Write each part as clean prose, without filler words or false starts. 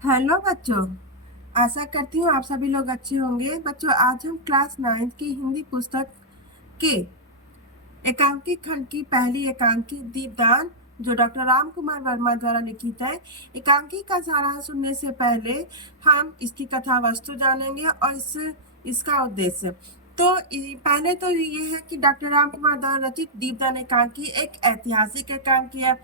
Hello बच्चों। आशा करती हूँ आप सभी लोग अच्छे होंगे। बच्चों, आज हम क्लास 9 की हिंदी पुस्तक के एकांकी खंड की पहली एकांकी दीपदान, जो डॉक्टर राम कुमार वर्मा द्वारा लिखित है। एकांकी का सारांश सुनने से पहले हम इसकी कथा वस्तु जानेंगे और इसका उद्देश्य। तो पहले तो ये है कि डॉक्टर राम कुमार द्वारा रचित दीपदान एकांकी एक ऐतिहासिक एकांकी है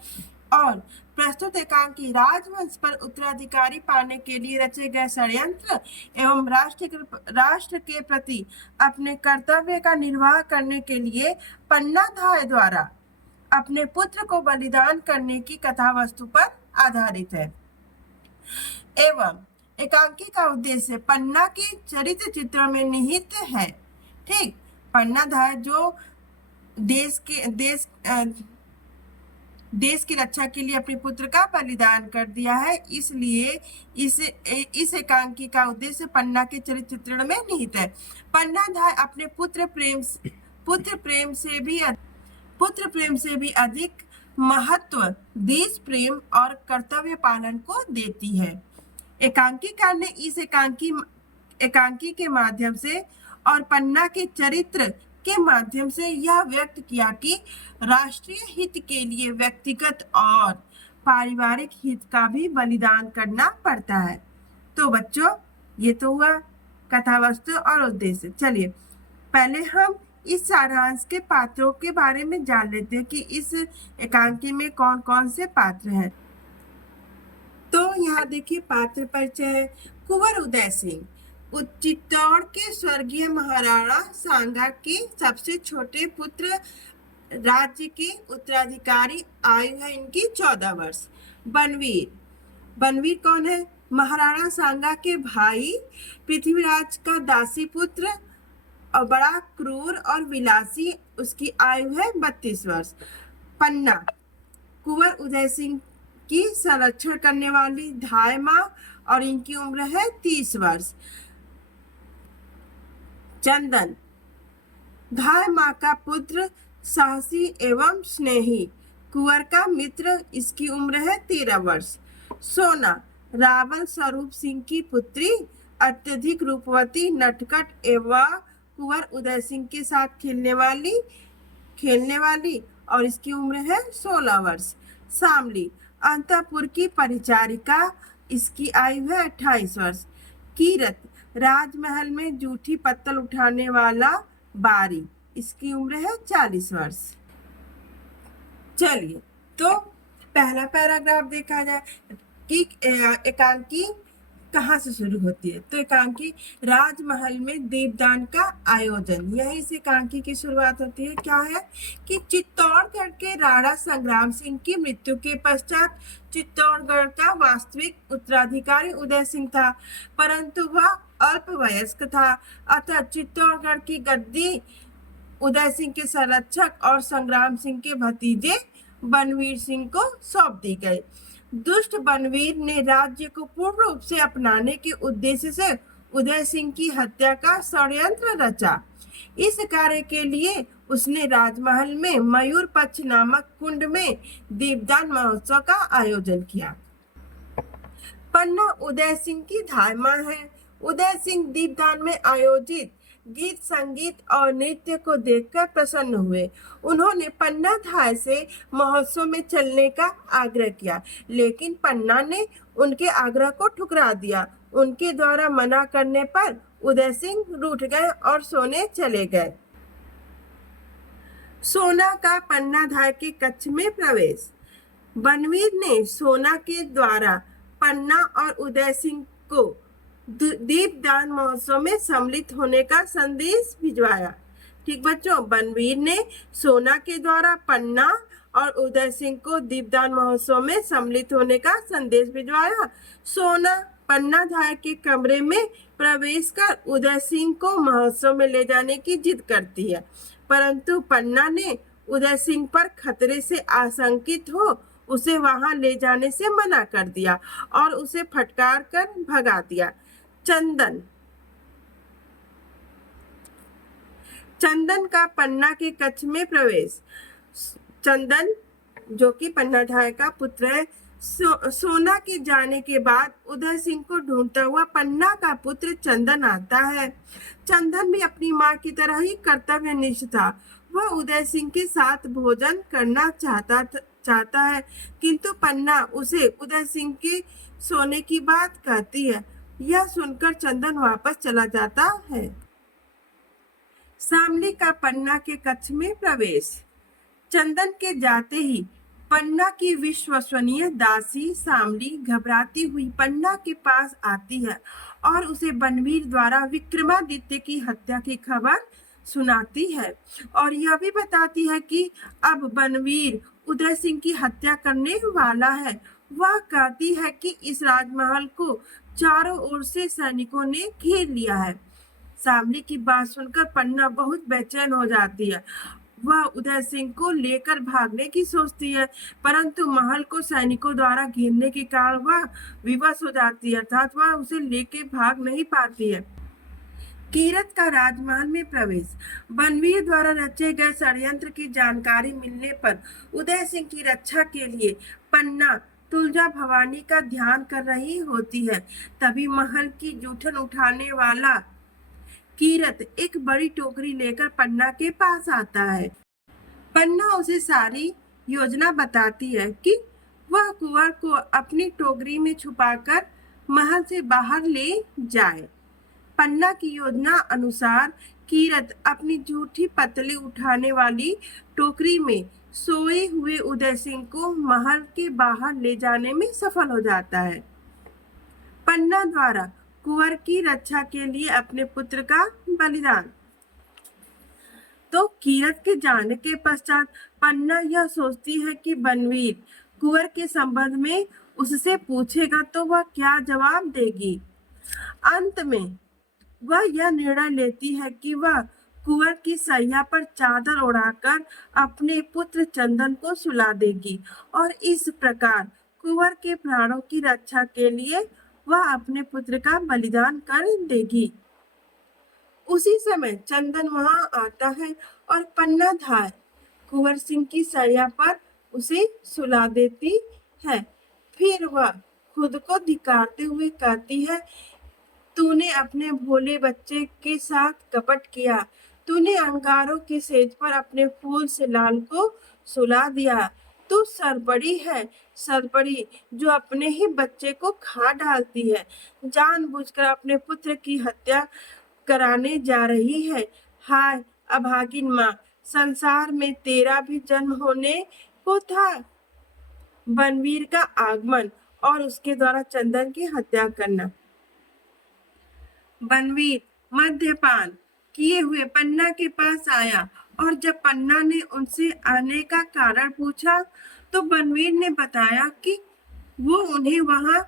और प्रस्तुत एकांकी राजवंश पर उत्तराधिकारी पाने के लिए रचे गए षड्यंत्र एवं राष्ट्र के प्रति अपने कर्तव्य का निर्वाह करने के लिए पन्नाधाय द्वारा अपने पुत्र को बलिदान करने की कथा वस्तु पर आधारित है। एवं एकांकी का उद्देश्य पन्ना के चरित्र चित्रों में निहित है। ठीक, पन्नाधाय जो देश की रक्षा के लिए अपने पुत्र का बलिदान कर दिया है, इसलिए इस एकांकी का उद्देश्य पन्ना के चरित्र चित्रण में निहित है। पन्नाधाय अपने पुत्र प्रेम से भी अधिक महत्व देश प्रेम और कर्तव्य पालन को देती है। एकांकीकार ने इस एकांकी के माध्यम से और पन्ना के चरित्र के माध्यम से यह व्यक्त किया कि राष्ट्रीय हित के लिए व्यक्तिगत और पारिवारिक हित का भी बलिदान करना पड़ता है। तो बच्चों, ये तो हुआ कथा वस्तु और उद्देश्य। चलिए पहले हम इस सारांश के पात्रों के बारे में जान लेते हैं कि इस एकांकी में कौन कौन से पात्र हैं। तो यहाँ देखिए पात्र परिचय। कुंवर उदय सिंह चित्तौड़ के स्वर्गीय महाराणा सांगा के सबसे छोटे पुत्र, राज्य के उत्तराधिकारी। आयु है इनकी 14 वर्ष। बनवीर कौन है? महाराणा सांगा के भाई, पृथ्वीराज का दासी पुत्र और बड़ा क्रूर और विलासी। उसकी आयु है 32 वर्ष। पन्ना कुंवर उदय सिंह की संरक्षण करने वाली धाय माँ और इनकी उम्र है 30 वर्ष। चंदन धाय माँ का पुत्र, साहसी एवं स्नेही, कुंवर का मित्र। इसकी उम्र है 13 वर्ष। सोना रावल स्वरूप सिंह की पुत्री, अत्यधिक रूपवती, नटखट एवं कुंवर उदय सिंह के साथ खेलने वाली और इसकी उम्र है 16 वर्ष। शामली अंतपुर की परिचारिका, इसकी आयु है 28 वर्ष। कीरत राजमहल में जूठी पत्तल उठाने वाला बारी, इसकी उम्र है 40 वर्ष। चलिए तो पहला पैराग्राफ देखा जाए कि एकांकी कहाँ से शुरू होती है। तो एकांकी राजमहल में दीपदान का आयोजन, यही से एकांकी की शुरुआत होती है। क्या है कि चित्तौड़गढ़ के राणा संग्राम सिंह की मृत्यु के पश्चात चित्तौड़गढ़ का वास्तविक उत्तराधिकारी उदय सिंह था, परंतु वह अल्पवयस्क था। अतः चित्तौड़गढ़ की गद्दी उदय सिंह के संरक्षक और संग्राम सिंह के भतीजे बनवीर सिंह को सौंप दी गई। दुष्ट बनवीर ने राज्य को पूर्ण रूप से अपनाने के उद्देश्य से उदय सिंह की हत्या का षड्यंत्र रचा। इस कार्य के लिए उसने राजमहल में मयूर पक्ष नामक कुंड में दीपदान महोत्सव का आयोजन किया। पन्ना उदय सिंह की धायमा है। उदय सिंह दीपदान में आयोजित गीत संगीत और नृत्य को देखकर प्रसन्न हुए। उन्होंने पन्ना धाय से महोत्सव में चलने का आग्रह किया, लेकिन पन्ना ने उनके आग्रह को ठुकरा दिया। उनके द्वारा मना करने पर उदय सिंह रूठ गए और सोने चले गए। सोना का पन्ना धाय के कक्ष में प्रवेश। बनवीर ने सोना के द्वारा पन्ना और उदय सिंह को दीपदान महोत्सव में सम्मिलित होने का संदेश भिजवाया। ठीक बच्चों, बनवीर ने सोना के द्वारा पन्ना और उदय सिंह को दीपदान महोत्सव में सम्मिलित होने का संदेश भिजवाया। सोना पन्ना धाय के कमरे में प्रवेश कर उदय सिंह को महोत्सव में ले जाने की जिद करती है, परंतु पन्ना ने उदय सिंह पर खतरे से आशंकित हो उसे वहां ले जाने से मना कर दिया और उसे फटकार कर भगा दिया। चंदन का पन्ना के कक्ष में प्रवेश। चंदन जो कि पन्नाधाय का पुत्र है, सोना के जाने के बाद उदय सिंह को ढूंढता हुआ पन्ना का पुत्र चंदन आता है। चंदन भी अपनी माँ की तरह ही कर्तव्यनिष्ठ था। वह उदय सिंह के साथ भोजन करना चाहता है, किंतु पन्ना उसे उदय सिंह के सोने की बात कहती है। यह सुनकर चंदन वापस चला जाता है। शामली का पन्ना के कक्ष में प्रवेश। चंदन के जाते ही पन्ना की विश्वसनीय दासी शामली घबराती हुई पन्ना के पास आती है और उसे बनवीर द्वारा विक्रमादित्य की हत्या की खबर सुनाती है और यह भी बताती है कि अब बनवीर उदय सिंह की हत्या करने वाला है। वह कहती है कि इस राजमहल को चारों ओर से सैनिकों ने घेर लिया है। शामली की बात सुनकर पन्ना बहुत बेचैन हो जाती है। वह उदय सिंह को लेकर भागने की सोचती है, परंतु महल को सैनिकों द्वारा घेरने के कारण वह विवश हो जाती है, अर्थात वह उसे लेके भाग नहीं पाती है। कीरत का राजमहल में प्रवेश। बनवीर द्वारा रचे गए षड्यंत्र की जानकारी मिलने पर उदय सिंह की रक्षा के लिए पन्ना तुलजा भवानी का ध्यान कर रही होती है। तभी महल की जूठन उठाने वाला कीरत एक बड़ी टोकरी लेकर पन्ना के पास आता है। पन्ना उसे सारी योजना बताती है कि वह कुंवर को अपनी टोकरी में छुपाकर महल से बाहर ले जाए। पन्ना की योजना अनुसार कीरत अपनी झूठी पतली उठाने वाली टोकरी में सोए हुए उदय सिंह को महल के बाहर ले जाने में सफल हो जाता है। पन्ना द्वारा कुंवर की रक्षा के लिए अपने पुत्र का बलिदान। तो कीरत के जाने के पश्चात पन्ना यह सोचती है कि बनवीर कुंवर के संबंध में उससे पूछेगा तो वह क्या जवाब देगी। अंत में वह यह निर्णय लेती है कि वह कुंवर की सैया पर चादर उड़ाकर अपने पुत्र चंदन को सुला देगी और इस प्रकार कुंवर के प्राणों की रक्षा के लिए वह अपने पुत्र का बलिदान कर देगी। उसी समय चंदन वहां आता है और पन्ना धार कुंवर सिंह की सैया पर उसे सुला देती है। फिर वह खुद को धिक्कारते हुए कहती है, तूने अपने भोले बच्चे के साथ कपट किया। तूने अंगारों के सेज पर अपने फूल से लाल को सुला दिया। तू सरबड़ी है, सरबड़ी जो अपने ही बच्चे को खा डालती है, जानबूझकर अपने पुत्र की हत्या कराने जा रही है। हाय अभागिन माँ, संसार में तेरा भी जन्म होने को था। बनवीर का आगमन और उसके द्वारा चंदन की हत्या करना। बनवीर मद्यपान किए हुए पन्ना के पास आया और जब पन्ना ने उनसे आने का कारण पूछा तो बनवीर ने बताया कि वो उन्हें वहां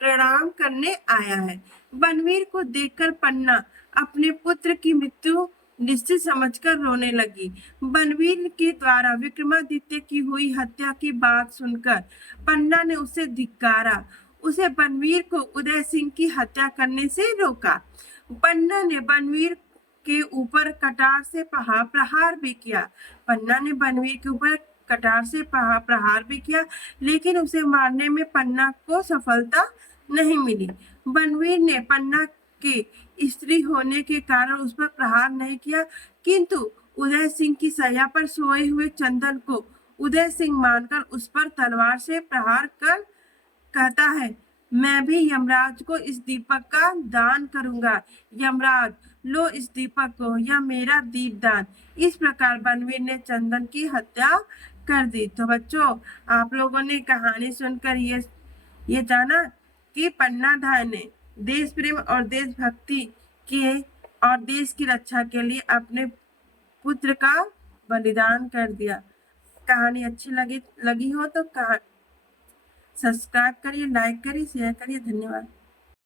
प्रणाम करने आया है। बनवीर को देखकर पन्ना अपने पुत्र की मृत्यु निश्चित समझकर रोने लगी। बनवीर के द्वारा विक्रमादित्य की हुई हत्या की बात सुनकर पन्ना ने उसे धिक्कारा। उसे बनवीर को उदय सिंह की हत्या करने से रोका। पन्ना ने बनवीर के ऊपर कटार से प्रहार भी किया। पन्ना ने बनवीर के ऊपर कटार से प्रहार भी किया, लेकिन उसे मारने में पन्ना को सफलता नहीं मिली। बनवीर ने पन्ना के स्त्री होने के कारण उस पर प्रहार नहीं किया, किंतु उदय सिंह की सैया पर सोए हुए चंदन को उदय सिंह मानकर उस पर तलवार से प्रहार कर कहता है, मैं भी यमराज को इस दीपक का दान करूंगा। यमराज लो इस दीपक को, यह मेरा दीपदान। इस प्रकार बनवीर ने चंदन की हत्या कर दी। तो बच्चों, आप लोगों ने कहानी सुनकर ये जाना कि पन्ना धाय ने देश प्रेम और देशभक्ति के और देश की रक्षा के लिए अपने पुत्र का बलिदान कर दिया। कहानी अच्छी लगी हो तो सब्सक्राइब करिए, लाइक करिए, शेयर करिए। धन्यवाद।